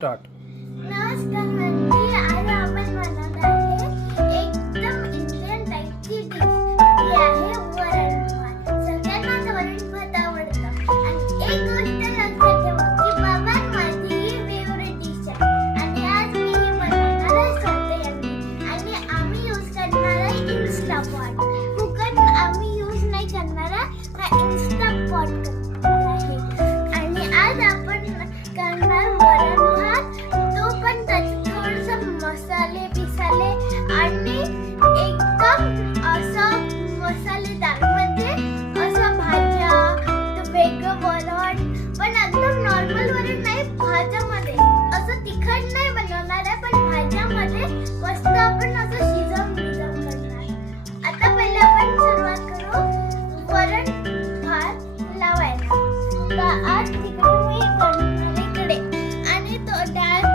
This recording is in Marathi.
स्टार्ट. नमस्कार मंडळी, आज आपण बनवणार आहे एकदम इंडियन टाईपची डिश. ती आहे वरण भात. सगळ्यांना वरण भात आवडतं आणि एक गोष्ट लक्षात ठेवा की बाबा माझी ही फेवरेट डिश आहे आणि आज मी ही बनवणार आहे स्वतःसाठी आणि आम्ही यूज करणार आहे इन्स्टा पॉट. फुकट आम्ही यूज नाही करणार हा इन्स्टा पॉट आहे आणि आज आपण करणार वरण भात. तो पण त्याच्यात थोडंसं मसाले पिसाले आणि एकदम असं मसालेदार म्हणजे असं भाज्या वेगळं वरण पण एकदम नॉर्मल वरण नाही. भाज्यामध्ये असं तिखट नाही बनवणार आहे पण भाज्यामध्ये मस्त आपण असं शिजवून करणार. आता पहिले आपण सुरुवात करू वरण भात लावायला. तर आज तिकडे मी बनवणार इकडे आणि तो डाळ